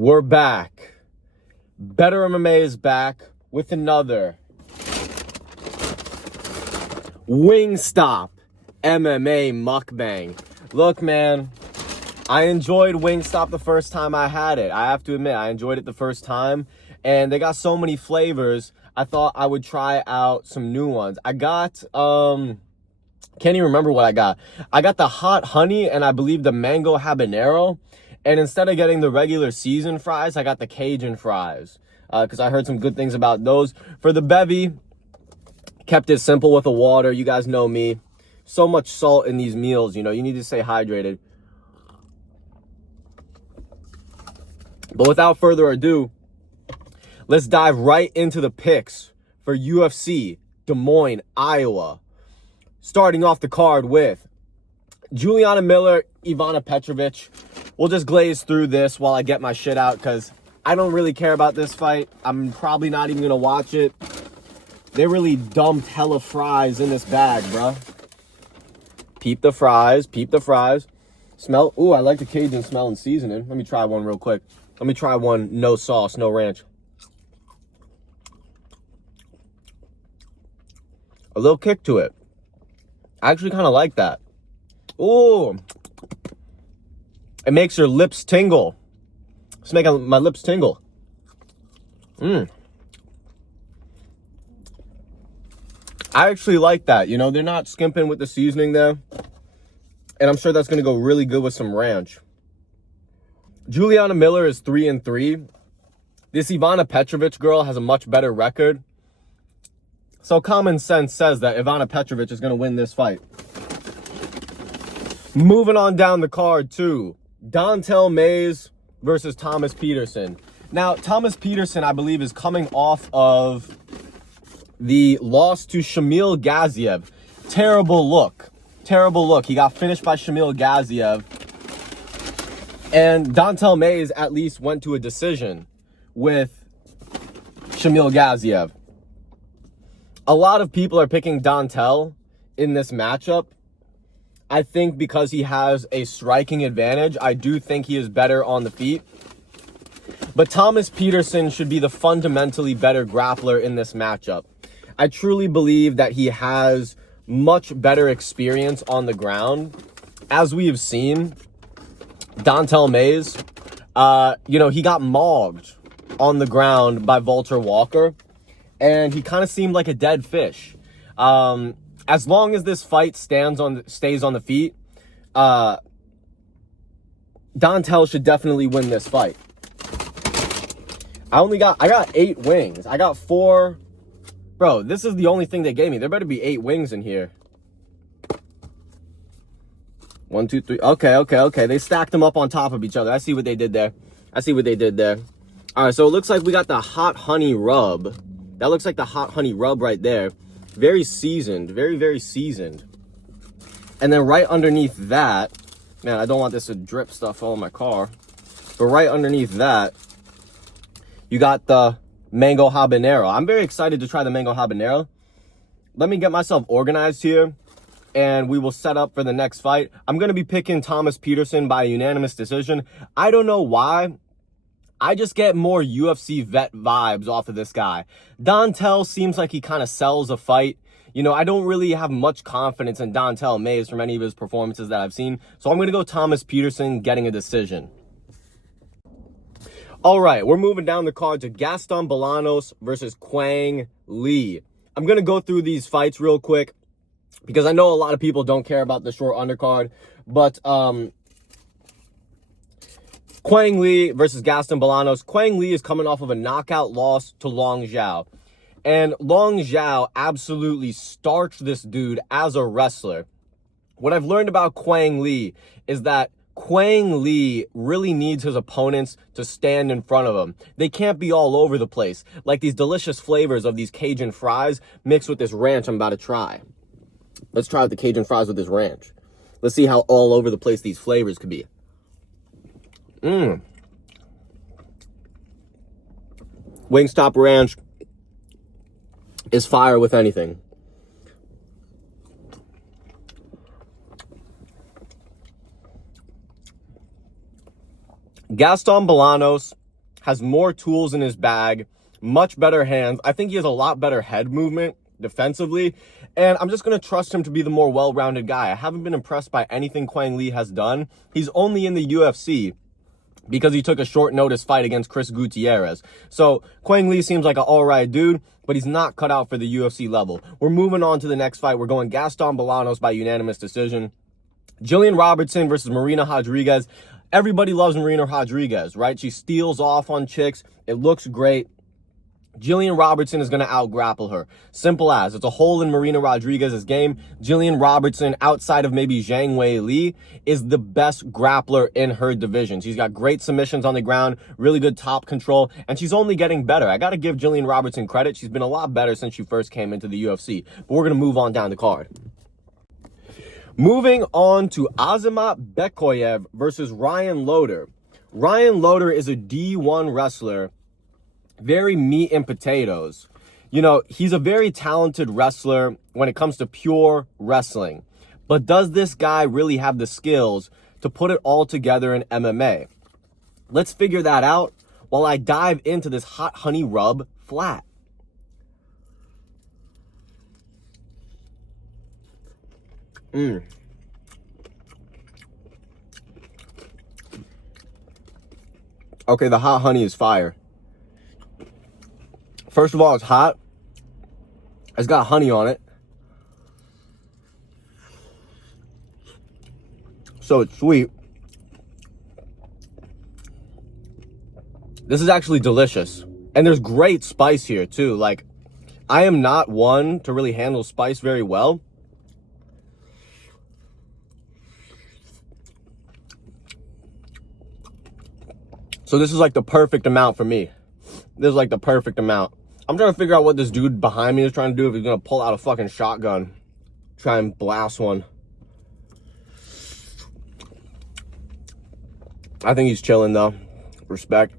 We're back. Better MMA is back with another Wingstop MMA mukbang. Look, man, I enjoyed Wingstop the first time I had it. I have to admit, I enjoyed it the first time. And they got so many flavors, I thought I would try out some new ones. I got, can't even remember what I got. I got the hot honey and I believe the mango habanero. And instead of getting the regular seasoned fries, I got the Cajun fries. Because I heard some good things about those. For the bevy, kept it simple with the water. You guys know me. So much salt in these meals, you know. You need to stay hydrated. But without further ado, let's dive right into the picks for UFC Des Moines, Iowa. Starting off the card with Juliana Miller, Ivana Petrovic. We'll just glaze through this while I get my shit out because I don't really care about this fight. I'm probably not even going to watch it. They really dumped hella fries in this bag, bruh. Peep the fries. Peep the fries. Smell. Ooh, I like the Cajun smell and seasoning. Let me try one real quick. Let me try one no sauce, no ranch. A little kick to it. I actually kind of like that. Ooh. It makes your lips tingle. It's making my lips tingle. I actually like that. You know, they're not skimping with the seasoning there. And I'm sure that's going to go really good with some ranch. Juliana Miller is 3-3. This Ivana Petrovic girl has a much better record. So common sense says that Ivana Petrovic is going to win this fight. Moving on down the card too. Dontel Mays versus Thomas Peterson. Now, Thomas Peterson, I believe, is coming off of the loss to Shamil Gaziev. Terrible look. Terrible look. He got finished by Shamil Gaziev. And Dontel Mays at least went to a decision with Shamil Gaziev. A lot of people are picking Dontel in this matchup. I think because he has a striking advantage, I do think he is better on the feet. But Thomas Peterson should be the fundamentally better grappler in this matchup. I truly believe that he has much better experience on the ground. As we have seen, Dontel Mays, he got mogged on the ground by Walter Walker. And he kind of seemed like a dead fish. As long as this fight stays on the feet, Dontel should definitely win this fight. I got 8 wings. I got 4. Bro, this is the only thing they gave me. There better be 8 wings in here. 1, 2, 3. Okay. They stacked them up on top of each other. I see what they did there. All right, so it looks like we got the hot honey rub. That looks like the hot honey rub right there. Very seasoned, very, very seasoned. And then right underneath that, man, I don't want this to drip stuff all in my car. But right underneath that, you got the mango habanero. I'm very excited to try the mango habanero. Let me get myself organized here, and we will set up for the next fight. I'm going to be picking Thomas Peterson by unanimous decision. I don't know why. I just get more UFC vet vibes off of this guy. Dontel seems like he kind of sells a fight. You know, I don't really have much confidence in Dontel Mays from any of his performances that I've seen. So I'm going to go Thomas Peterson getting a decision. All right, we're moving down the card to Gaston Bolanos versus Quang Lee. I'm going to go through these fights real quick because I know a lot of people don't care about the short undercard. But Quang Lee versus Gaston Bolanos. Quang Lee is coming off of a knockout loss to Long Zhao. And Long Zhao absolutely starched this dude as a wrestler. What I've learned about Quang Lee is that Quang Lee really needs his opponents to stand in front of him. They can't be all over the place, like these delicious flavors of these Cajun fries mixed with this ranch I'm about to try. Let's try out the Cajun fries with this ranch. Let's see how all over the place these flavors could be. Wingstop Ranch is fire with anything. Gaston Bolanos has more tools in his bag, much better hands. I think he has a lot better head movement defensively, and I'm just going to trust him to be the more well-rounded guy. I haven't been impressed by anything Quang Le has done. He's only in the UFC because he took a short notice fight against Chris Gutierrez. So Quang Le seems like an all right dude, but he's not cut out for the UFC level. We're moving on to the next fight. We're going Gaston Bolanos by unanimous decision. Jillian Robertson versus Marina Rodriguez. Everybody loves Marina Rodriguez, right? She steals off on chicks. It looks great. Jillian Robertson is going to out-grapple her. Simple as. It's a hole in Marina Rodriguez's game. Jillian Robertson, outside of maybe Zhang Weili, is the best grappler in her division. She's got great submissions on the ground, really good top control, and she's only getting better. I got to give Jillian Robertson credit. She's been a lot better since she first came into the UFC. But we're going to move on down the card. Moving on to Azamat Bekoyev versus Ryan Loder. Ryan Loder is a D1 wrestler, very meat and potatoes. You know, he's a very talented wrestler when it comes to pure wrestling. But does this guy really have the skills to put it all together in MMA? Let's figure that out while I dive into this hot honey rub flat. Okay, the hot honey is fire. First of all, it's hot. It's got honey on it. So it's sweet. This is actually delicious. And there's great spice here too. Like, I am not one to really handle spice very well. So this is like the perfect amount for me. This is like the perfect amount. I'm trying to figure out what this dude behind me is trying to do. If he's going to pull out a fucking shotgun. Try and blast one. I think he's chilling though. Respect.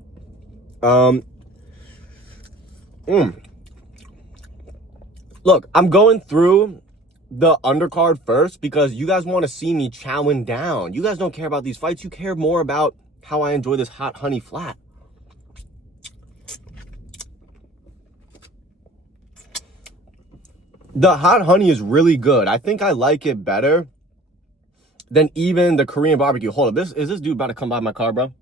Look, I'm going through the undercard first because you guys want to see me chowing down. You guys don't care about these fights. You care more about how I enjoy this hot honey flat. The hot honey is really good. I think I like it better than even the Korean barbecue. Hold up, is this dude about to come by my car, bro?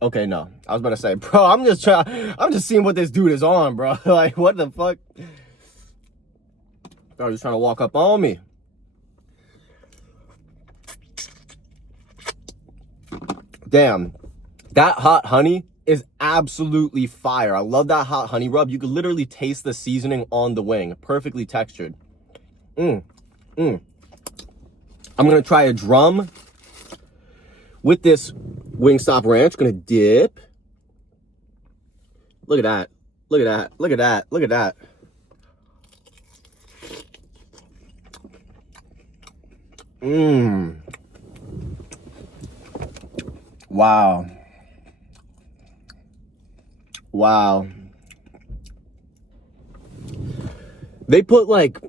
Okay, no. I was about to say, bro, I'm just seeing what this dude is on, bro. Like, what the fuck? Bro, he's trying to walk up on me. Damn, that hot honey is absolutely fire. I love that hot honey rub. You could literally taste the seasoning on the wing. Perfectly textured. I'm going to try a drum with this Wingstop Ranch. Going to dip. Look at that. Look at that. Look at that. Look at that. Wow. Wow. They put like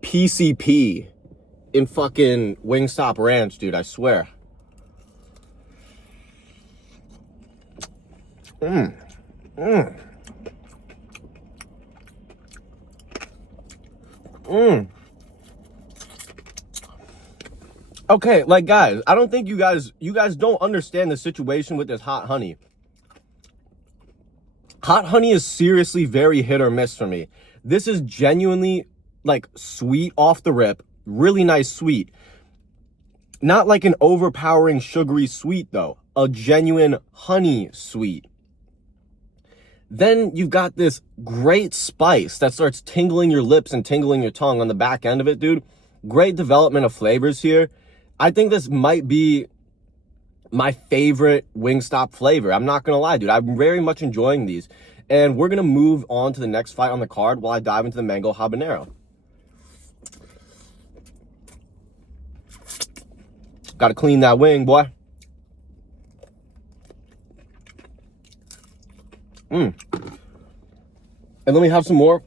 PCP in fucking Wingstop Ranch, dude, I swear. Okay, like guys, I don't think you guys don't understand the situation with this hot honey. Hot honey is seriously very hit or miss for me. This is genuinely like sweet off the rip, really nice sweet. Not like an overpowering sugary sweet though, a genuine honey sweet. Then you've got this great spice that starts tingling your lips and tingling your tongue on the back end of it, dude. Great development of flavors here. I think this might be my favorite Wingstop flavor. I'm not going to lie, dude. I'm very much enjoying these. And we're going to move on to the next fight on the card while I dive into the mango habanero. Got to clean that wing, boy. And then we have some more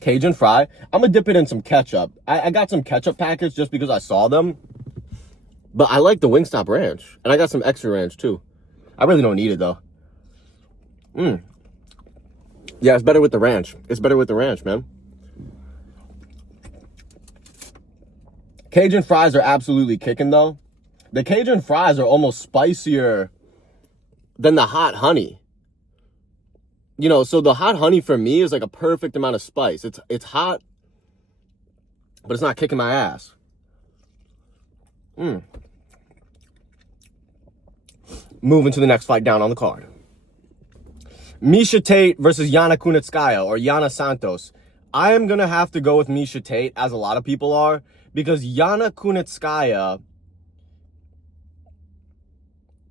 Cajun fry. I'm going to dip it in some ketchup. I got some ketchup packets just because I saw them. But I like the Wingstop Ranch. And I got some extra ranch, too. I really don't need it, though. Yeah, it's better with the ranch. It's better with the ranch, man. Cajun fries are absolutely kicking, though. The Cajun fries are almost spicier than the hot honey. You know, so the hot honey for me is like a perfect amount of spice. It's hot, but it's not kicking my ass. Moving to the next fight down on the card. Miesha Tate versus Yana Kunitskaya, or Yana Santos. I am going to have to go with Miesha Tate, as a lot of people are, because Yana Kunitskaya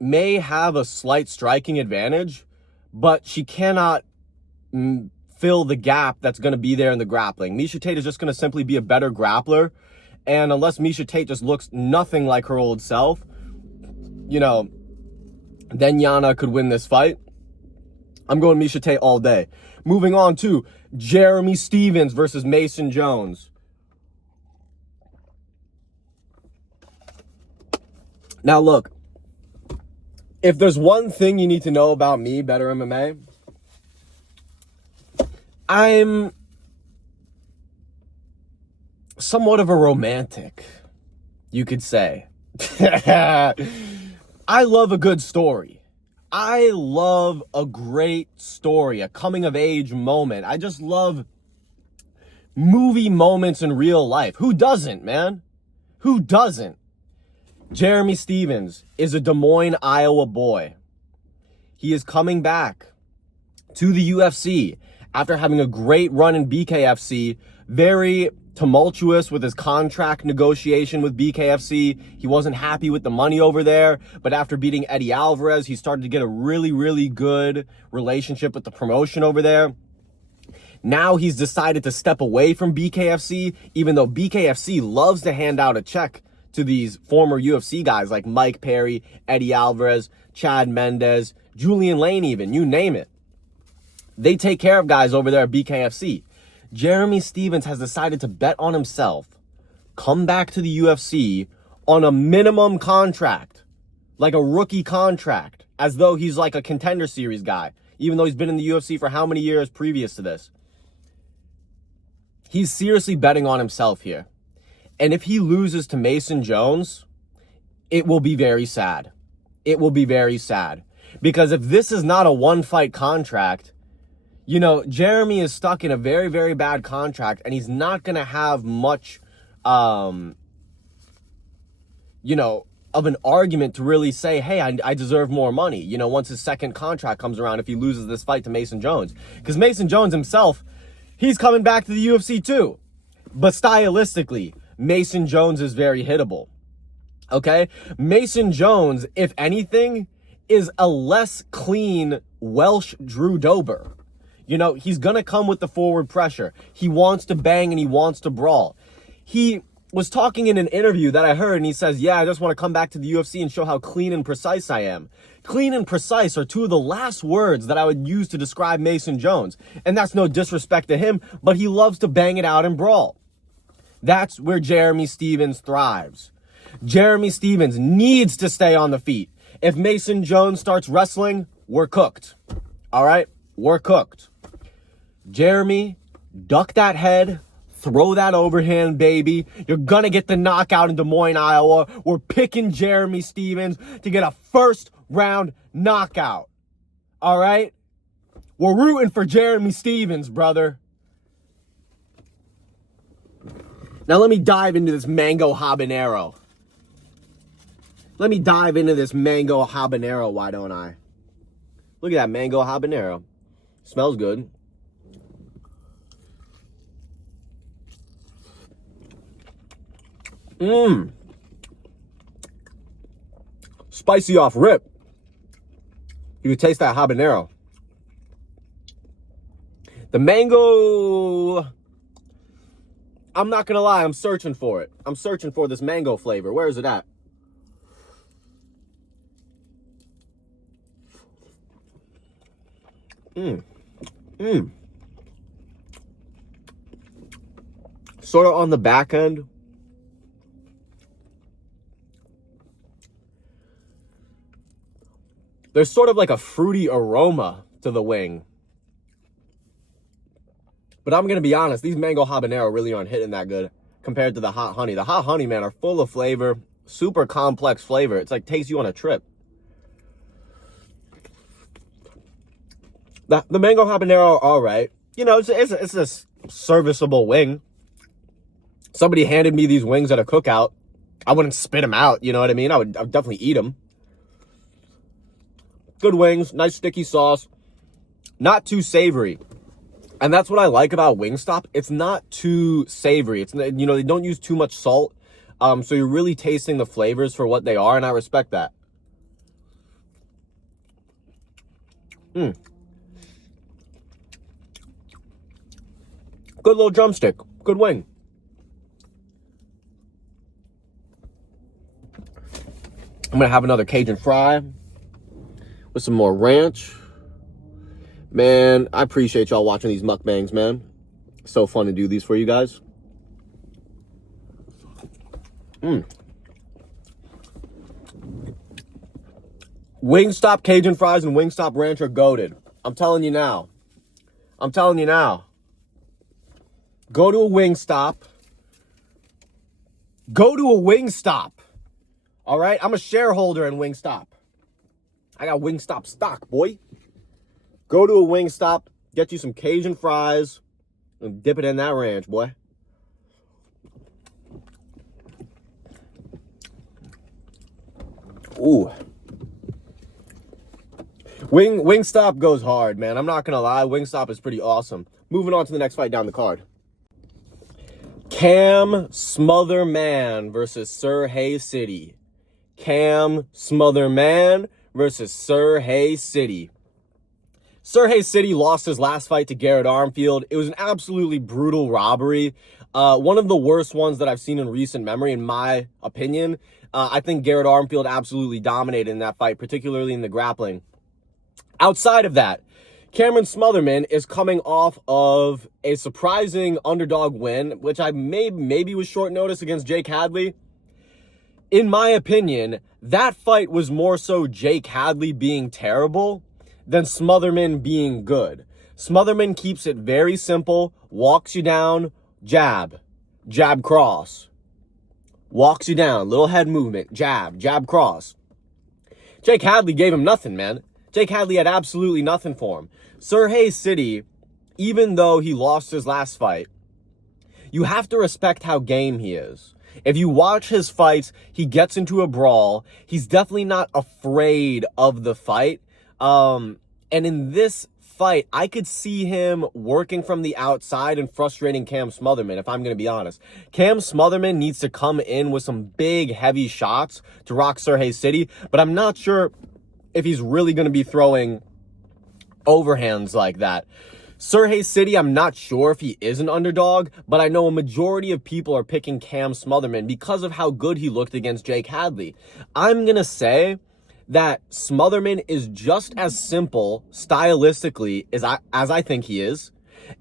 may have a slight striking advantage, but she cannot fill the gap that's going to be there in the grappling. Miesha Tate is just going to simply be a better grappler, and unless Miesha Tate just looks nothing like her old self, you know, then Yana could win this fight. I'm going Miesha Tate all day. Moving on to Jeremy Stephens versus Mason Jones. Now look, if there's one thing you need to know about me, Better MMA, I'm somewhat of a romantic, you could say. I love a good story. I love a great story, a coming-of-age moment. I just love movie moments in real life. Who doesn't, man? Who doesn't? Jeremy Stephens is a Des Moines, Iowa boy. He is coming back to the UFC after having a great run in BKFC. Very tumultuous with his contract negotiation with BKFC. He wasn't happy with the money over there, but after beating Eddie Alvarez, he started to get a really, really good relationship with the promotion over there. Now he's decided to step away from BKFC, even though BKFC loves to hand out a check to these former UFC guys like Mike Perry, Eddie Alvarez, Chad Mendez, Julian Lane even, you name it. They take care of guys over there at BKFC. Jeremy Stephens has decided to bet on himself, come back to the UFC on a minimum contract, like a rookie contract, as though he's like a Contender Series guy, even though he's been in the UFC for how many years previous to this. He's seriously betting on himself here. And if he loses to Mason Jones, it will be very sad. It will be very sad. Because if this is not a one-fight contract, you know, Jeremy is stuck in a very, very bad contract, and he's not going to have much, you know, of an argument to really say, hey, I deserve more money, you know, once his second contract comes around, if he loses this fight to Mason Jones. Because Mason Jones himself, he's coming back to the UFC too. But stylistically, Mason Jones is very hittable. Okay? Mason Jones, if anything, is a less clean Welsh Drew Dober. You know, he's going to come with the forward pressure. He wants to bang and he wants to brawl. He was talking in an interview that I heard, and he says, yeah, I just want to come back to the UFC and show how clean and precise I am. Clean and precise are two of the last words that I would use to describe Mason Jones. And that's no disrespect to him, but he loves to bang it out and brawl. That's where Jeremy Stephens thrives. Jeremy Stephens needs to stay on the feet. If Mason Jones starts wrestling, we're cooked. All right? We're cooked. Jeremy, duck that head, throw that overhand, baby. You're going to get the knockout in Des Moines, Iowa. We're picking Jeremy Stephens to get a first-round knockout. All right? We're rooting for Jeremy Stephens, brother. Now let me dive into this mango habanero. Why don't I? Look at that mango habanero. Smells good. Spicy off rip. You can taste that habanero. The mango, I'm not gonna lie, I'm searching for it. I'm searching for this mango flavor. Where is it at? Sort of on the back end. There's sort of like a fruity aroma to the wing. But I'm going to be honest, these mango habanero really aren't hitting that good compared to the hot honey. The hot honey, man, are full of flavor, super complex flavor. It's like takes you on a trip. The mango habanero are all right. You know, it's a serviceable wing. Somebody handed me these wings at a cookout. I wouldn't spit them out, you know what I mean? I would definitely eat them. Good wings, nice sticky sauce, not too savory. And that's what I like about Wingstop. It's not too savory. It's, you know, they don't use too much salt. So you're really tasting the flavors for what they are, and I respect that. Good little drumstick. Good wing. I'm going to have another Cajun fry with some more ranch. Man, I appreciate y'all watching these mukbangs, man. So fun to do these for you guys. Wingstop Cajun fries and Wingstop ranch are goated. I'm telling you now. I'm telling you now. Go to a Wingstop. Go to a Wingstop. All right? I'm a shareholder in Wingstop. I got Wingstop stock, boy. Go to a Wingstop, get you some Cajun fries, and dip it in that ranch, boy. Ooh. Wingstop goes hard, man. I'm not going to lie. Wingstop is pretty awesome. Moving on to the next fight down the card. Cam Smotherman versus Sir Hay City. Cam Smotherman versus Sir Hay City. Sir Hay City lost his last fight to Garrett Armfield. It was an absolutely brutal robbery. One of the worst ones that I've seen in recent memory, in my opinion. I think Garrett Armfield absolutely dominated in that fight, particularly in the grappling. Outside of that, Cameron Smotherman is coming off of a surprising underdog win, which I maybe was short notice against Jake Hadley. In my opinion, that fight was more so Jake Hadley being terrible than Smotherman being good. Smotherman keeps it very simple, walks you down, jab, jab, cross. Walks you down, little head movement, jab, jab, cross. Jake Hadley gave him nothing, man. Jake Hadley had absolutely nothing for him. Sir Hay City, even though he lost his last fight, you have to respect how game he is. If you watch his fights, he gets into a brawl. He's definitely not afraid of the fight. And in this fight, I could see him working from the outside and frustrating Cam Smotherman, if I'm going to be honest. Cam Smotherman needs to come in with some big, heavy shots to rock Sir Hay City, but I'm not sure if he's really going to be throwing overhands like that. Sir Hay City, I'm not sure if he is an underdog, but I know a majority of people are picking Cam Smotherman because of how good he looked against Jake Hadley. I'm going to say that Smotherman is just as simple stylistically as I think he is.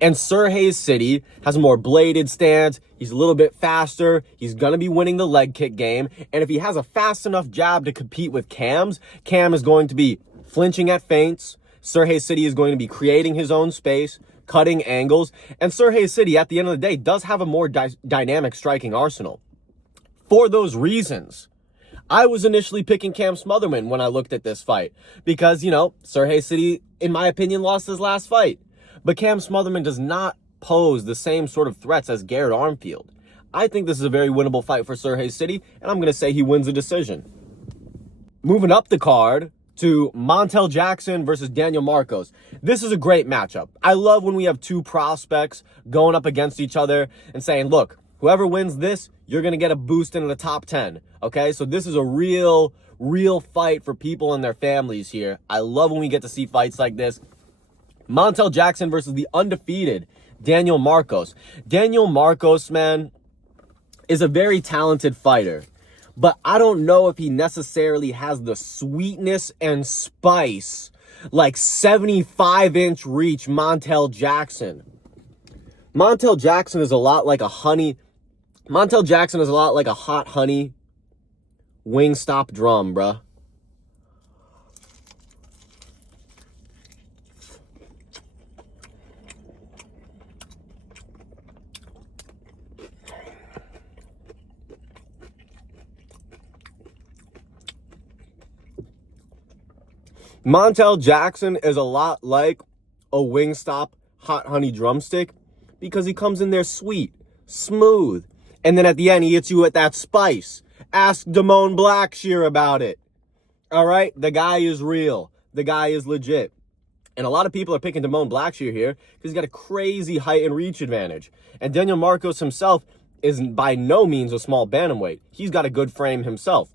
And Sir Hay City has a more bladed stance. He's a little bit faster. He's going to be winning the leg kick game. And if he has a fast enough jab to compete with Cam's, Cam is going to be flinching at feints. Sir Hay City is going to be creating his own space, cutting angles. And Sir Hay City, at the end of the day, does have a more dynamic striking arsenal. For those reasons, I was initially picking Cam Smotherman when I looked at this fight. Because, you know, Sir Hay City, in my opinion, lost his last fight. But Cam Smotherman does not pose the same sort of threats as Garrett Armfield. I think this is a very winnable fight for Sir Hay City, and I'm going to say he wins a decision. Moving up the card to Montel Jackson versus Daniel Marcos. This is a great matchup. I love when we have two prospects going up against each other and saying, look, whoever wins this, you're going to get a boost into the top 10. Okay, so this is a real fight for people and their families here. I love when we get to see fights like this. Montel Jackson versus the undefeated Daniel Marcos. Daniel Marcos, man, is a very talented fighter, but I don't know if he necessarily has the sweetness and spice like 75-inch reach Montel Jackson. Montel Jackson is a lot like a honey. Montel Jackson is a lot like a hot honey Wingstop drum, bruh. Montel Jackson is a lot like a Wingstop hot honey drumstick because he comes in there sweet, smooth, and then at the end he hits you with that spice. Ask Damone Blackshear about it. All right? The guy is real. The guy is legit. And a lot of people are picking Damone Blackshear here because he's got a crazy height and reach advantage. And Daniel Marcos himself is by no means a small bantamweight. He's got a good frame himself.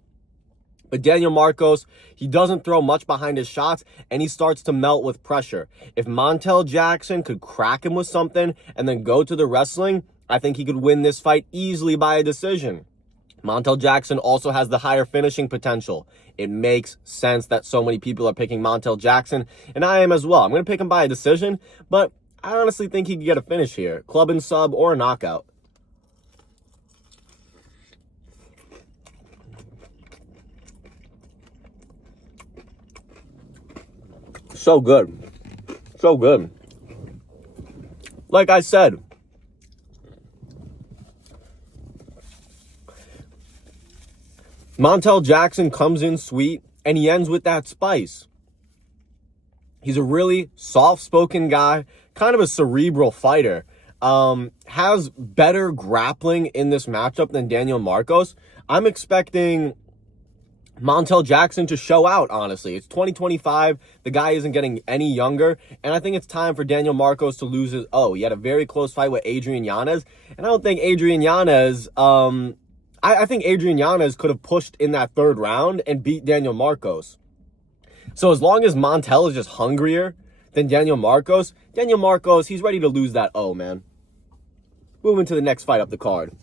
But Daniel Marcos, he doesn't throw much behind his shots, and he starts to melt with pressure. If Montel Jackson could crack him with something and then go to the wrestling, I think he could win this fight easily by a decision. Montel Jackson also has the higher finishing potential. It makes sense that so many people are picking Montel Jackson, and I am as well. I'm going to pick him by a decision, but I honestly think he could get a finish here. Club and sub or a knockout. So good. So good. Like I said, Montel Jackson comes in sweet, and he ends with that spice. He's a really soft-spoken guy, kind of a cerebral fighter. Has better grappling in this matchup than Daniel Marcos. I'm expecting Montel Jackson to show out, honestly. It's 2025. The guy isn't getting any younger. And I think it's time for Daniel Marcos to lose his... Oh, he had a very close fight with Adrian Yanez. And I don't think Adrian Yanez... I think Adrian Yanez could have pushed in that third round and beat Daniel Marcos. So as long as Montel is just hungrier than Daniel Marcos, he's ready to lose that O, man. Moving to the next fight up the card.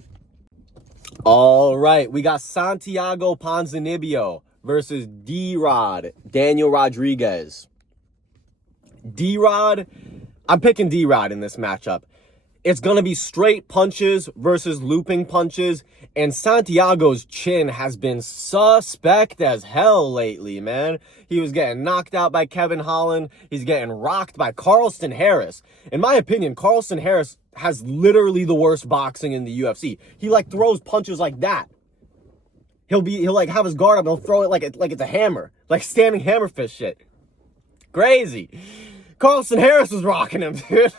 All right, we got Santiago Ponzinibbio versus D-Rod, Daniel Rodriguez. D-Rod, I'm picking D-Rod in this matchup. It's going to be straight punches versus looping punches, and Santiago's chin has been suspect as hell lately, man. He was getting knocked out by Kevin Holland. He's getting rocked by Carlston Harris. In my opinion, Carlston Harris has literally the worst boxing in the UFC. He throws punches like that. He'll have his guard up and he'll throw it like it's a hammer, like standing hammer fist shit. Crazy. Carlston Harris was rocking him, dude.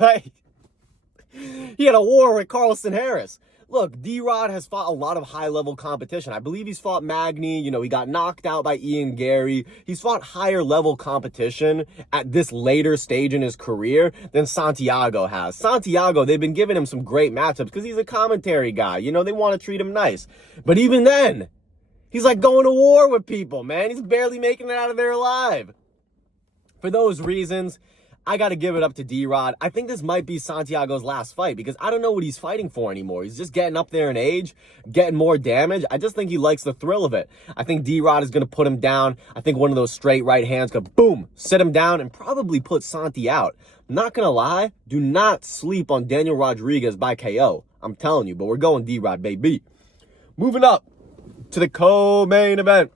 He had a war with Carlston Harris. Look, D-Rod has fought a lot of high-level competition. I believe he's fought Magny. He got knocked out by Ian Gary. He's fought higher-level competition at this later stage in his career than Santiago has. Santiago, they've been giving him some great matchups because he's a commentary guy. They want to treat him nice. But even then, he's going to war with people, man. He's barely making it out of there alive. For those reasons, I got to give it up to D-Rod. I think this might be Santiago's last fight because I don't know what he's fighting for anymore. He's just getting up there in age, getting more damage. I just think he likes the thrill of it. I think D-Rod is going to put him down. I think one of those straight right hands could, boom, sit him down and probably put Santi out. I'm not going to lie. Do not sleep on Daniel Rodriguez by KO. I'm telling you, but we're going D-Rod, baby. Moving up to the co-main event.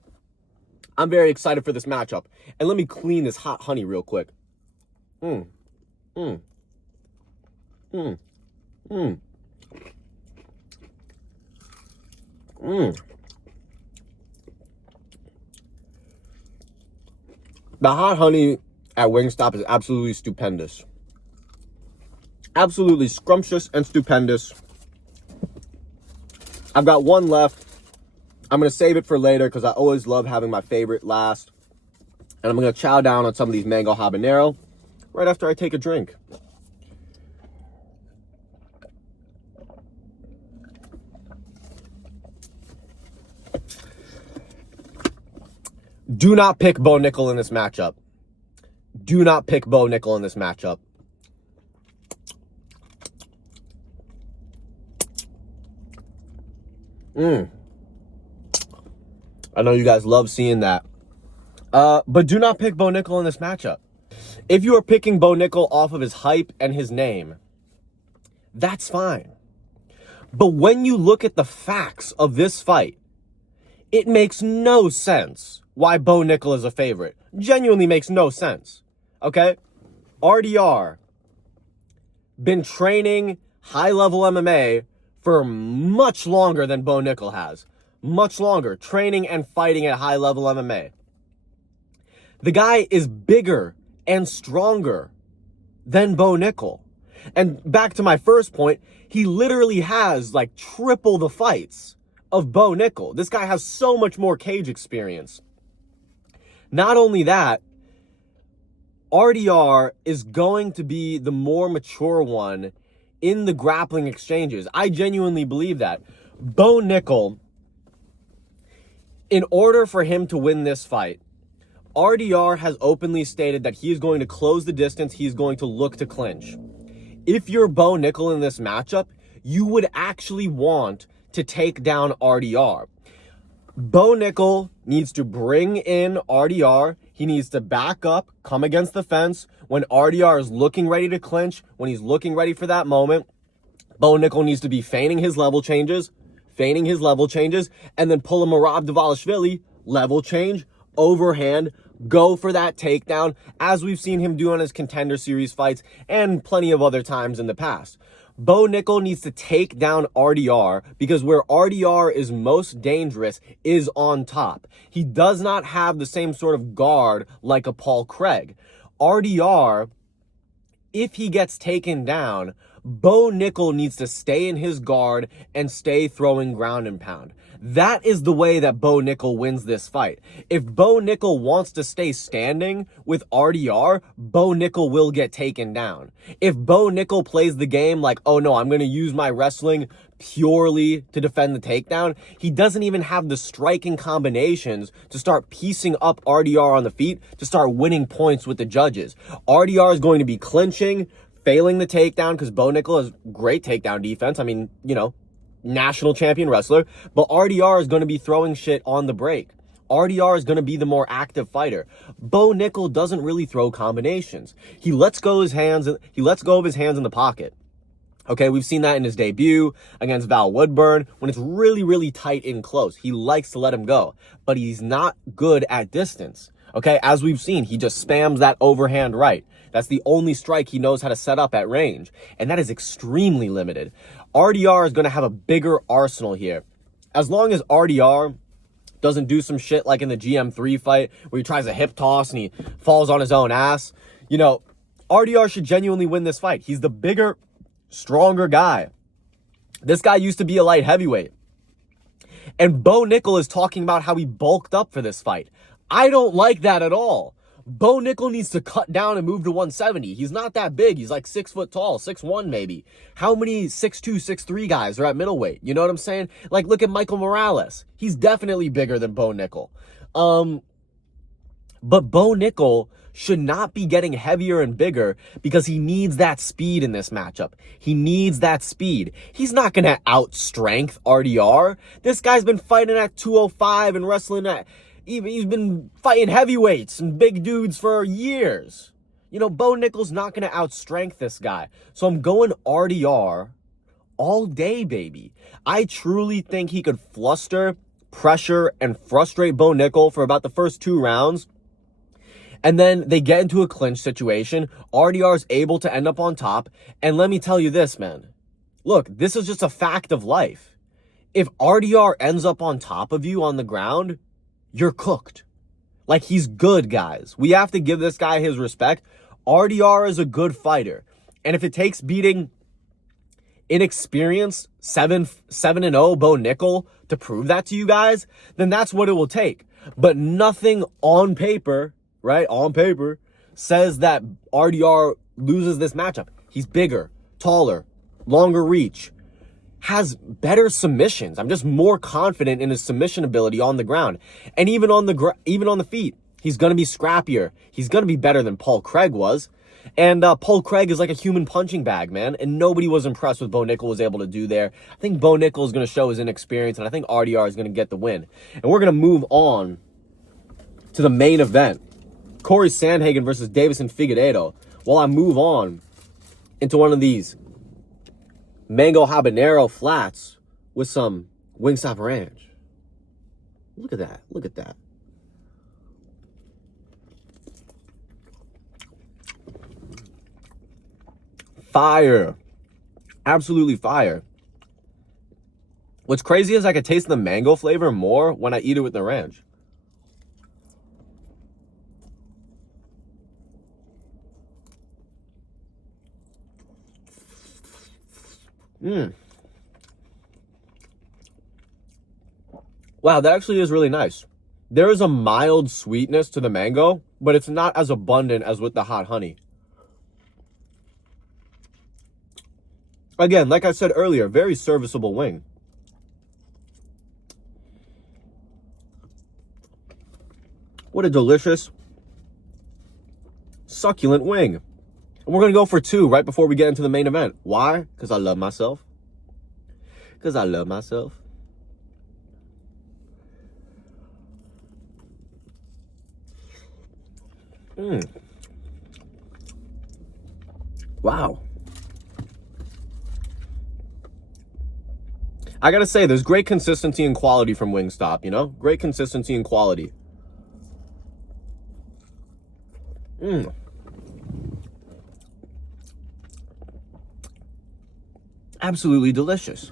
I'm very excited for this matchup. And let me clean this hot honey real quick. The hot honey at Wingstop is absolutely stupendous. Absolutely scrumptious and stupendous. I've got one left. I'm going to save it for later because I always love having my favorite last. And I'm going to chow down on some of these mango habanero right after I take a drink. Do not pick Bo Nickel in this matchup. Do not pick Bo Nickel in this matchup. I know you guys love seeing that. But do not pick Bo Nickel in this matchup. If you are picking Bo Nickel off of his hype and his name, that's fine. But when you look at the facts of this fight, it makes no sense why Bo Nickel is a favorite. Genuinely makes no sense. Okay? RDR, been training high-level MMA for much longer than Bo Nickel has. Much longer. Training and fighting at high-level MMA. The guy is bigger and stronger than Bo Nickel. And back to my first point, he literally has like triple the fights of Bo Nickel. This guy has so much more cage experience. Not only that, RDR is going to be the more mature one in the grappling exchanges. I genuinely believe that. Bo Nickel, in order for him to win this fight, RDR has openly stated that he is going to close the distance. He's going to look to clinch. If you're Bo Nickel in this matchup, you would actually want to take down RDR. Bo Nickel needs to bring in RDR. He needs to back up, come against the fence. When RDR is looking ready to clinch, when he's looking ready for that moment, Bo Nickel needs to be feigning his level changes, and then pull a Merab Dvalishvili, level change, overhand, go for that takedown, as we've seen him do on his Contender Series fights and plenty of other times in the past. Bo Nickel needs to take down RDR because where RDR is most dangerous is on top. He does not have the same sort of guard like a Paul Craig. RDR, if he gets taken down, Bo Nickel needs to stay in his guard and stay throwing ground and pound. That is the way that Bo Nickel wins this fight. If Bo Nickel wants to stay standing with RDR, Bo Nickel will get taken down. If Bo Nickel plays the game like, oh no, I'm going to use my wrestling purely to defend the takedown, he doesn't even have the striking combinations to start piecing up RDR on the feet to start winning points with the judges. RDR is going to be clinching, failing the takedown because Bo Nickel has great takedown defense. I mean, you know, national champion wrestler, but RDR is going to be throwing shit on the break. RDR is going to be the more active fighter. Bo Nickel doesn't really throw combinations. He lets go of his hands in the pocket. Okay, we've seen that in his debut against Val Woodburn when it's really, really tight and close. He likes to let him go, but he's not good at distance. Okay, as we've seen, he just spams that overhand right. That's the only strike he knows how to set up at range, and that is extremely limited. RDR is going to have a bigger arsenal here. As long as RDR doesn't do some shit like in the GM3 fight where he tries a hip toss and he falls on his own ass, you know, RDR should genuinely win this fight. He's the bigger, stronger guy. This guy used to be a light heavyweight. And Bo Nickel is talking about how he bulked up for this fight. I don't like that at all. Bo Nickel needs to cut down and move to 170. He's not that big. He's like 6 foot tall, 6'1" maybe. How many 6'2", 6'3" guys are at middleweight? You know what I'm saying? Like, look at Michael Morales. He's definitely bigger than Bo Nickel. But Bo Nickel should not be getting heavier and bigger because he needs that speed in this matchup. He needs that speed. He's not going to out-strength RDR. This guy's been fighting at 205 and wrestling at... He's been fighting heavyweights and big dudes for years. You know, Bo Nickel's not going to outstrength this guy. So I'm going RDR all day, baby. I truly think he could fluster, pressure, and frustrate Bo Nickel for about the first 2 rounds. And then they get into a clinch situation. RDR is able to end up on top. And let me tell you this, man. Look, this is just a fact of life. If RDR ends up on top of you on the ground, you're cooked. Like, he's good, guys. We have to give this guy his respect. RDR is a good fighter. And if it takes beating inexperienced 7-0 Bo Nickel to prove that to you guys, then that's what it will take. But nothing on paper, right, on paper, says that RDR loses this matchup. He's bigger, taller, longer reach, has better submissions. I'm just more confident in his submission ability on the ground. And even on the feet, he's going to be scrappier. He's going to be better than Paul Craig was. And Paul Craig is like a human punching bag, man. And nobody was impressed with Bo Nickel was able to do there. I think Bo Nickel is going to show his inexperience, and I think RDR is going to get the win. And we're going to move on to the main event. Corey Sandhagen versus Davison Figueiredo. While I move on into one of these mango habanero flats with some Wingstop ranch. Look at that. Look at that. Fire. Absolutely fire. What's crazy is I could taste the mango flavor more when I eat it with the ranch. Wow, that actually is really nice. There is a mild sweetness to the mango, but it's not as abundant as with the hot honey. Again, like I said earlier, very serviceable wing. What a delicious, succulent wing. And we're going to go for 2 right before we get into the main event. Why? Because I love myself. Because I love myself. Wow. I gotta say, there's great consistency and quality from Wingstop, you know? Great consistency and quality. Absolutely delicious.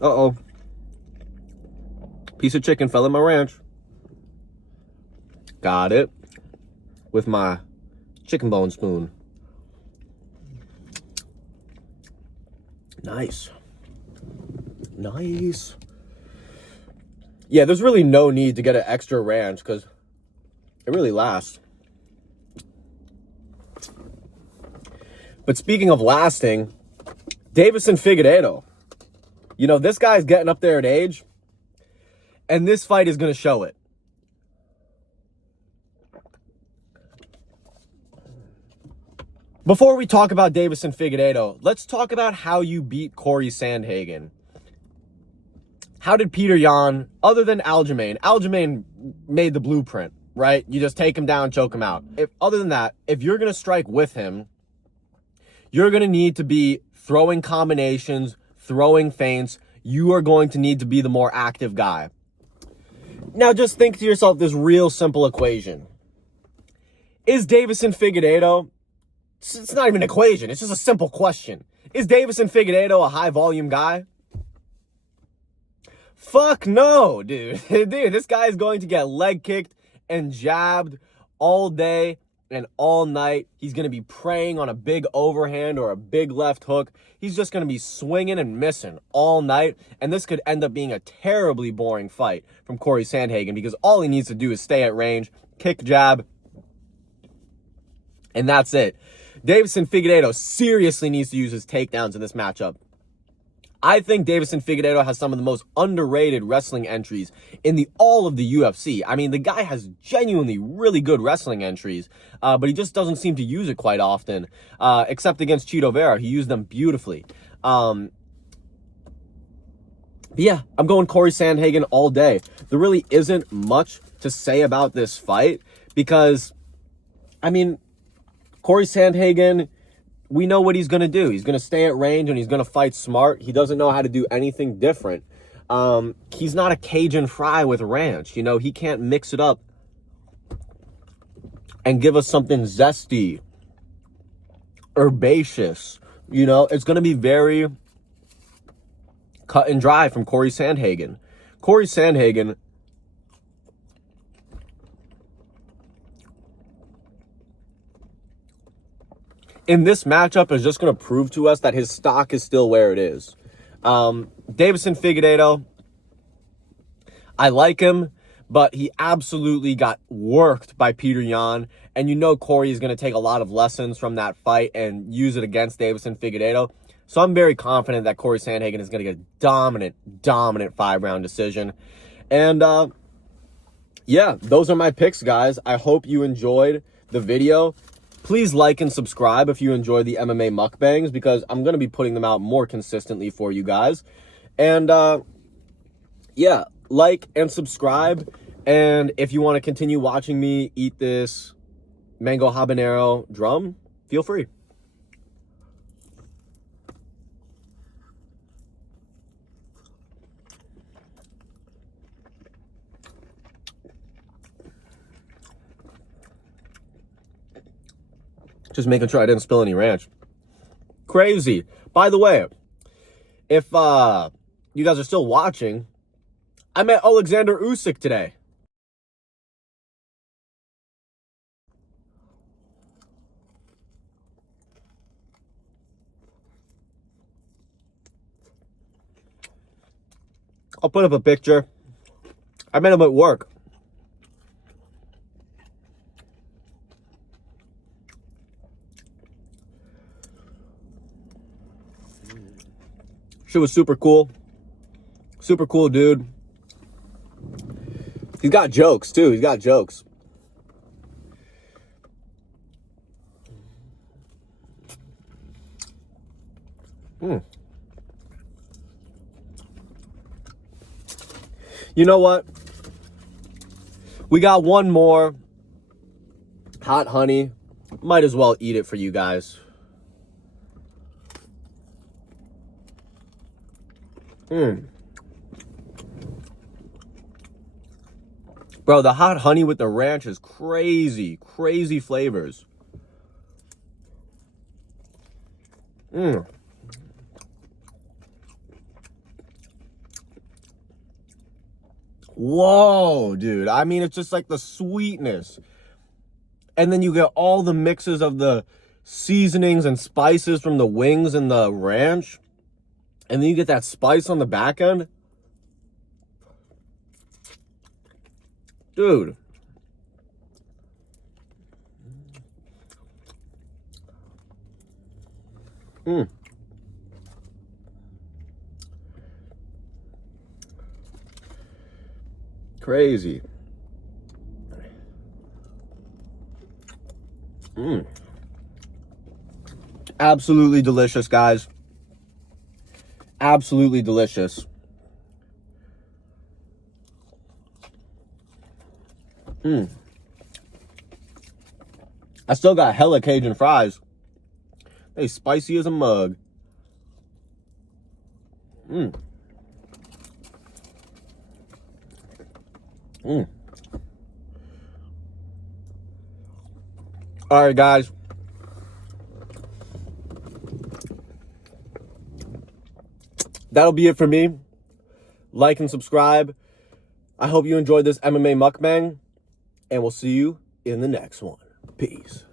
Uh-oh. Piece of chicken fell in my ranch. Got it. With my chicken bone spoon. Nice. Nice. Yeah, there's really no need to get an extra ranch because it really lasts. But speaking of lasting, Davison Figueiredo. You know, this guy's getting up there in age, and this fight is going to show it. Before we talk about Davison Figueiredo, let's talk about how you beat Corey Sandhagen. How did Peter Yan, other than Aljamain made the blueprint, right? You just take him down, choke him out. Other than that, if you're going to strike with him, you're going to need to be throwing combinations, throwing feints. You are going to need to be the more active guy. Now just think to yourself this real simple equation. Is Davison Figueiredo, it's not even an equation, it's just a simple question. Is Davison Figueiredo a high volume guy? Fuck no, dude. Dude, this guy is going to get leg kicked and jabbed all day and all night. He's going to be preying on a big overhand or a big left hook. He's just going to be swinging and missing all night. And this could end up being a terribly boring fight from Corey Sandhagen because all he needs to do is stay at range, kick, jab, and that's it. Davison Figueiredo seriously needs to use his takedowns in this matchup. I think Davison Figueiredo has some of the most underrated wrestling entries in all of the UFC. I mean, the guy has genuinely really good wrestling entries, but he just doesn't seem to use it quite often, except against Chito Vera. He used them beautifully. But yeah, I'm going Corey Sandhagen all day. There really isn't much to say about this fight because, I mean, Corey Sandhagen, we know what he's going to do. He's going to stay at range and he's going to fight smart. He doesn't know how to do anything different. He's not a Cajun fry with ranch. You know, he can't mix it up and give us something zesty, herbaceous. You know, it's going to be very cut and dry from Corey Sandhagen. Corey Sandhagen, in this matchup, is just going to prove to us that his stock is still where it is. Davison Figueiredo, I like him, but he absolutely got worked by Peter Yan. And you know Corey is going to take a lot of lessons from that fight and use it against Davison Figueiredo. So I'm very confident that Corey Sandhagen is going to get a dominant 5-round decision. And yeah, those are my picks, guys. I hope you enjoyed the video. Please like and subscribe if you enjoy the MMA mukbangs because I'm going to be putting them out more consistently for you guys. And yeah, like and subscribe. And if you want to continue watching me eat this mango habanero drum, feel free. Just making sure I didn't spill any ranch. Crazy. By the way, if you guys are still watching, I met Alexander Usyk today. I'll put up a picture. I met him at work. Shit was super cool. Super cool dude. He's got jokes too. He's got jokes. You know what? We got one more hot honey. Might as well eat it for you guys. Bro, the hot honey with the ranch is crazy. Crazy flavors. Whoa, dude. I mean, it's just like the sweetness. And then you get all the mixes of the seasonings and spices from the wings and the ranch. And then you get that spice on the back end. Dude. Crazy. Absolutely delicious, guys. Absolutely delicious. I still got hella Cajun fries. They spicy as a mug. All right, guys. That'll be it for me. Like and subscribe. I hope you enjoyed this MMA mukbang, and we'll see you in the next one. Peace.